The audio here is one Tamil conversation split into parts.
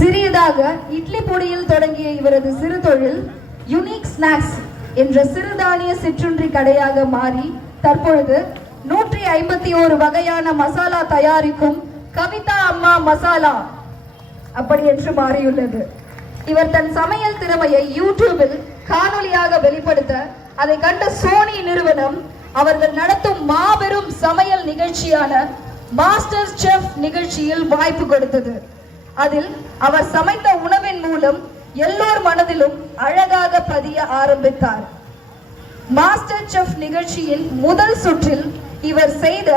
சிறியதாக இட்லி பொடியில் தொடங்கிய இவரது சிறு தொழில் யுனிக் ஸ்நாக்ஸ் என்ற சிறுதானிய சிற்றுண்டி கடையாக மாறி தற்பொழுது 151 வகையான மசாலா தயாரிக்கும் கவிதா அம்மா மசாலா அப்படி என்று மாறியுள்ளது. இவர் தன் சமையல் திறமையை யூடியூபில் காணொலியாக வெளிப்படுத்த அதை கண்ட சோனி நிறுவனம் அவர்கள் நடத்தும் மாபெரும் சமையல் நிகழ்ச்சியான மாஸ்டர் செஃப் நிகழ்ச்சியில் வாய்ப்பு கொடுத்தது. அதில் அவர் சமைத்த உணவின் மூலம் எல்லோர் மனதிலும் அழகாக பதிய ஆரம்பித்தார். மாஸ்டர் செஃப் நிகழ்ச்சியின் முதல் சுற்றில் இவர் செய்த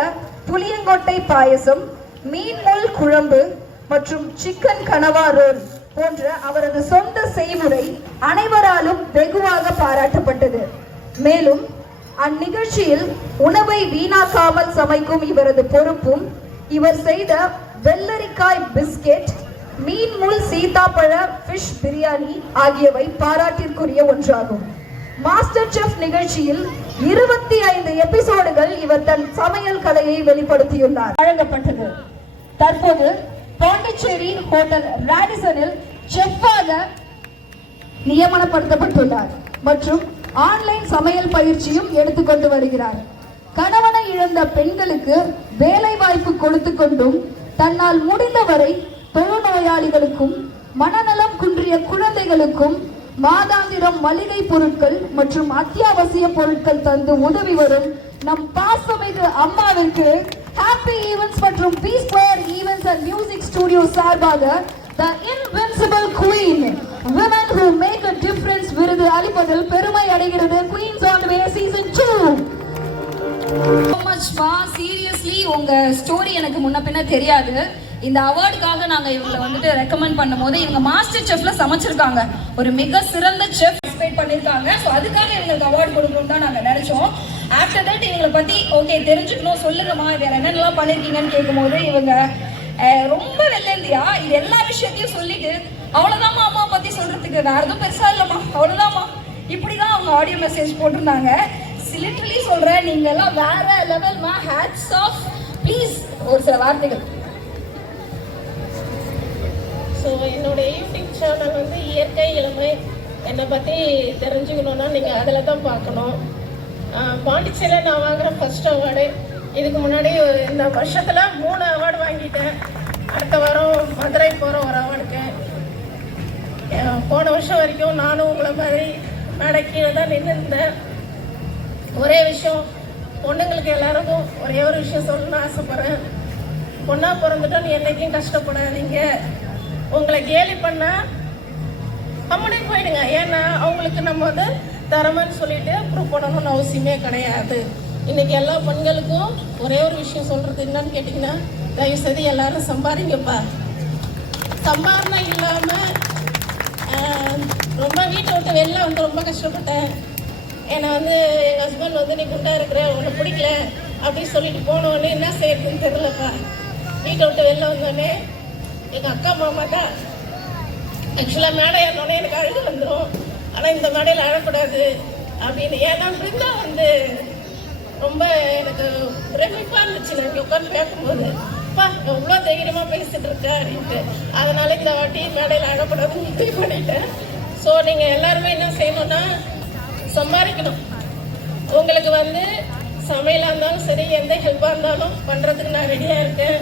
புளியங்கொட்டை பாயசம், மீன் முள் குழம்பு மற்றும் சிக்கன் கனவா ரோல் போன்ற அவரது சொந்த செய்முறை அனைவராலும் வெகுவாக பாராட்டப்பட்டது. மேலும் அந்நிகழ்ச்சியில் உணவை வீணாக்காமல் சமைக்கும் இவரது பொறுப்பும் இவர் செய்த வெள்ளரிக்காய் பிஸ்கெட், மீன் முள் சீதாப்பழ ஃபிஷ் பிரியாணி ஆகியவை பாராட்டிற்குரிய ஒன்றாகும். மாஸ்டர் செஃப் நிகழ்ச்சியில் 25 எபிசோடுகள் இவர் தன் சமையல் கலையை வெளிப்படுத்தியுள்ளார் வழங்கப்பட்டது. தற்போது பாண்டிச்சேரி ஹோட்டல் ராடிசனில் செஃப்பாக நியமனப்படுத்தப்பட்டுள்ளார் மற்றும் ஆன்லைன் சமையல் பயிற்சியும் எடுத்துக்கொண்டு வருகிறார். கணவனை இழந்த பெண்களுக்கு வேலை வாய்ப்பு கொடுத்து கொண்டும் தன்னால் முடிந்தவரை தொழுநோயாளிகளுக்கும் மனநலம் குன்றிய குழந்தைகளுக்கும் மாதாந்திரம் மளிகை பொருட்கள் மற்றும் அத்தியாவசிய பொருட்கள் தந்து உதவி வரும் நம் பாசமிகு அம்மாவிற்கு ஹாப்பி ஈவென்ட்ஸ் மற்றும் B square events and music studio சார்பாக The Invincible Queen Women Who Make a Difference விருது அளிப்பதில் பெருமை அடைகிறது Queens on the Way Season 2. So much ma, seriously உங்க ஸ்டோரி எனக்கு முன்ன பின்ன தெரியாது. இந்த அவார்டுக்காக நாங்க இவங்களை வந்துட்டு ரெக்கமெண்ட் பண்ணும்போது இவங்க மாஸ்டர் செஃப்ல சமைச்சிருக்காங்க, ஒரு மிக சிறந்த செஃப் எக்ஸ்பெக்ட் பண்ணிருக்காங்க. ஸோ அதுக்காக இவங்களுக்கு அவார்டு கொடுக்கணும் தான் நாங்க நினைச்சோம். ஆஃப்டர் தட் இவங்களை பத்தி ஓகே தெரிஞ்சுக்கணும், சொல்லுங்கம்மா வேற என்னென்னலாம் பண்ணிருக்கீங்கன்னு கேட்கும்போது இவங்க ரொம்ப வெள்ளந்தியா இது எல்லா விஷயத்தையும் சொல்லிட்டு அவ்வளவுதாம்மா அம்மா பத்தி சொல்றதுக்கு வேற எதுவும் பெருசா இல்லம்மா அவ்வளவுதாம்மா இப்படிதான் அவங்க ஆடியோ மெசேஜ் போட்டிருந்தாங்க. லிட்டரலி சொல்றேன், நீங்க எல்லாம் வேற லெவல்மா, ஹேட்ஸ் ஆஃப். ப்ளீஸ் ஒரு சில வார்த்தைகள். ஸோ என்னோட யூடியூப் சேனல் வந்து இயற்கை இளமை. என்னை பற்றி தெரிஞ்சுக்கணுன்னா நீங்கள் அதில் தான் பார்க்கணும். பாண்டிச்சேரியில் நான் வாங்குகிற ஃபர்ஸ்ட் அவார்டு. இதுக்கு முன்னாடி இந்த வருஷத்தில் 3 அவார்டு வாங்கிட்டேன். அடுத்த வாரம் மதுரை போகிற ஒரு அவார்டுக்கு. போன வருஷம் வரைக்கும் நானும் உங்களை மாதிரி மேடைக்கு தான் நின்றுருந்தேன். ஒரே விஷயம், பொண்ணுங்களுக்கு எல்லாருக்கும் ஒரே ஒரு விஷயம் சொல்லணும்னு ஆசைப்பட்றேன். பொண்ணாக பிறந்துட்டோன்னு என்றைக்கும் கஷ்டப்படாதீங்க. உங்களை கேலி பண்ணால் கம்முனே போயிடுங்க. ஏன்னா அவங்களுக்கு நம்ம வந்து தரமான்னு சொல்லிட்டு ப்ரூவ் பண்ணணும்னு அவசியமே கிடையாது. இன்னைக்கு எல்லா பெண்களுக்கும் ஒரே ஒரு விஷயம் சொல்றது என்னன்னு கேட்டிங்கன்னா, தயவுசெய்து எல்லாரும் சம்பாதிங்கப்பா. சம்பாரணம் இல்லாமல் ரொம்ப வீட்டை விட்டு வெளில வந்து ரொம்ப கஷ்டப்பட்டேன். என்னை வந்து எங்கள் ஹஸ்பண்ட் வந்து நீ குண்டா இருக்கிற, உன்னை பிடிக்கல அப்படின்னு சொல்லிட்டு போனோடனே என்ன செய்யறதுன்னு தெரியலப்பா. வீட்டை விட்டு வெளில வந்தோடனே எங்கள் அக்கா மாமா தான் ஆக்சுவலாக மேடை ஏறினோடனே எனக்கு அழுகு வந்துடும். ஆனால் இந்த மேடையில் அழக்கூடாது அப்படின்னு. ஏன்னா பிருந்தா வந்து ரொம்ப எனக்கு பிரமிப்பாக இருந்துச்சு. நான் இங்கே உட்காந்து பேசும்போது அப்பா எவ்வளோ தைரியமாக பேசிட்டு இருக்கேன் அப்படின்ட்டு. அதனால இந்த வாட்டி மேடையில் அழக்கூடாதுன்னு முடிவு பண்ணிட்டேன். ஸோ நீங்கள் எல்லாருமே என்ன செய்யணும்னா சம்பாதிக்கணும். உங்களுக்கு வந்து சமையலாக இருந்தாலும் சரி, எந்த ஹெல்ப்பாக இருந்தாலும் பண்ணுறதுக்கு நான் ரெடியாக இருக்கேன்.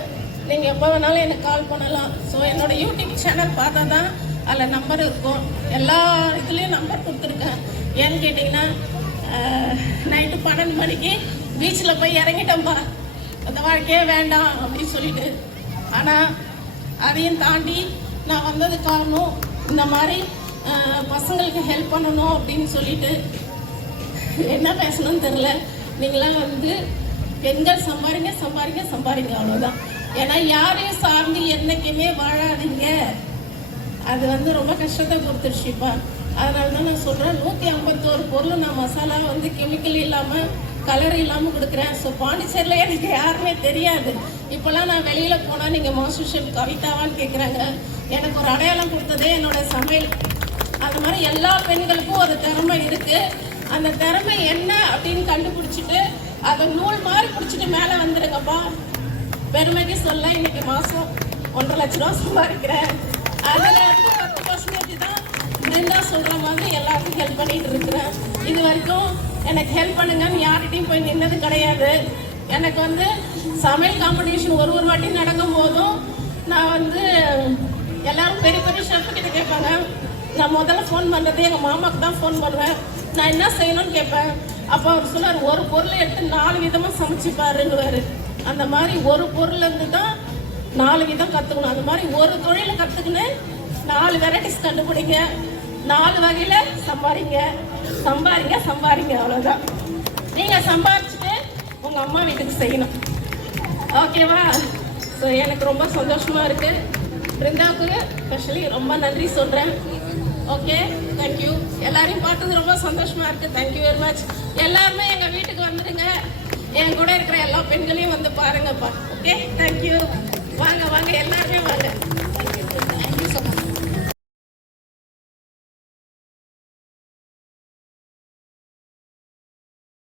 நீங்கள் எப்போ வேணாலும் எனக்கு கால் பண்ணலாம். ஸோ என்னோடய யூடியூப் சேனல் பார்த்தா தான் அதில் நம்பர் இருக்கும். எல்லா இதுலேயும் நம்பர் கொடுத்துருக்கேன். ஏன்னு கேட்டிங்கன்னா, நைட்டு 12 மணிக்கு பீச்சில் போய் இறங்கிட்டோம்ப்பா, அந்த வாழ்க்கையே வேண்டாம் அப்படின்னு சொல்லிட்டு. ஆனால் அதையும் தாண்டி நான் வந்தது காரணம் இந்த மாதிரி பசங்களுக்கு ஹெல்ப் பண்ணணும் அப்படின்னு சொல்லிட்டு. என்ன பேசணும்னு தெரில. நீங்களாம் வந்து பெண்கள் சம்பாதிங்க சம்பாதிங்க சம்பாதிங்க, அவ்வளோதான். ஏன்னா யாரையும் சார்ந்து என்றைக்குமே வாழாதீங்க. அது வந்து ரொம்ப கஷ்டத்தை கொடுத்துருச்சுப்பா. அதனால தான் நான் சொல்கிறேன், 151 பொருள் நான் மசாலா வந்து கெமிக்கல் இல்லாமல் கலர் இல்லாமல் கொடுக்குறேன். ஸோ பாண்டிச்சேரியில் எனக்கு யாருமே தெரியாது. இப்போல்லாம் நான் வெளியில் போனால் நீங்கள் மாஸ்டர் ஷெஃப் கவிதாவான்னு கேட்குறாங்க. எனக்கு ஒரு அடையாளம் கொடுத்ததே என்னோடய சமையல். அது மாதிரி எல்லா பெண்களுக்கும் ஒரு திறமை இருக்குது. அந்த திறமை என்ன அப்படின்னு கண்டுபிடிச்சிட்டு அதை நூல் மாதிரி பிடிச்சிட்டு மேலே வந்துடுங்கப்பா. பெருமைக்கு சொல்ல இன்னைக்கு மாதம் 1.5 லட்ச ரூபா சம்பாதிக்கிறேன். அதில் இது வரைக்கும் எனக்கு ஹெல்ப் பண்ணுங்கன்னு யார்கிட்டையும் போய் நின்னது கிடையாது. எனக்கு வந்து சமையல் காம்படிஷன் ஒரு வாட்டி நடக்கும் போதும் நான் வந்து எல்லாரும் பெரிய பெரிய ஷெஃப் கிட்ட கேட்பாங்க. நான் முதல்ல ஃபோன் பண்ணுறது எங்கள் மாமாவுக்கு தான் ஃபோன் பண்ணுவேன். நான் என்ன செய்யணும்னு கேட்பேன். அப்போ அவர் சொன்னார், ஒரு பொருளை எடுத்து 4 விதமாக சமைச்சு பாருங்குவார். அந்த மாதிரி ஒரு பொருள்லேருந்து தான் 4 விதம் கற்றுக்கணும். அந்த மாதிரி ஒரு தொழிலை கற்றுக்குன்னு 4 வெரைட்டிஸ் கண்டுபிடிங்க, 4 வகையில் சம்பாதிங்க அவ்வளோதான். நீங்கள் சம்பாதிச்சுட்டு உங்கள் அம்மா வீட்டுக்கு செய்யணும். ஓகேவா? ஸோ எனக்கு ரொம்ப சந்தோஷமாக இருக்குது. பிருந்தாவுக்கு ஸ்பெஷலி ரொம்ப நன்றி சொல்கிறேன். Okay, thank you. எல்லாரையும் பார்த்தது ரொம்ப சந்தோஷமாக இருக்குது. Thank you very much. எல்லாருமே எங்கள் வீட்டுக்கு வந்துடுங்க. என் கூட இருக்கிற எல்லா பெண்களையும் வந்து பாருங்கப்பா. Okay, thank you. வாங்க எல்லாருமே வாங்க. Thank you so much.